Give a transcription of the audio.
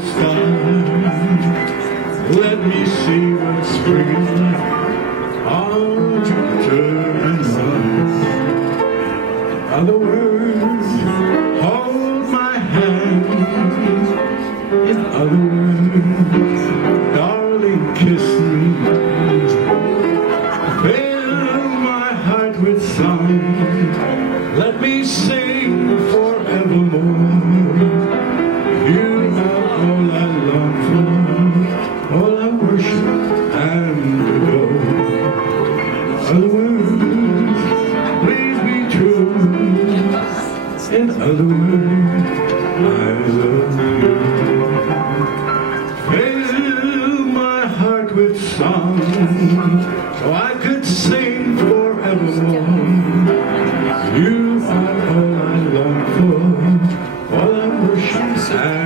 satisfied. Let me see what's springing on Jupiter and Mars. Other words, hold my hand. In other words, darling, kiss me. Fill my heart with song. Let me sing forevermore. You are all I long for, all I worship and adore. Other words, please be true. In other words, I love you. Fill my heart with song, so I could sing forevermore. You are all I long for, all I worship and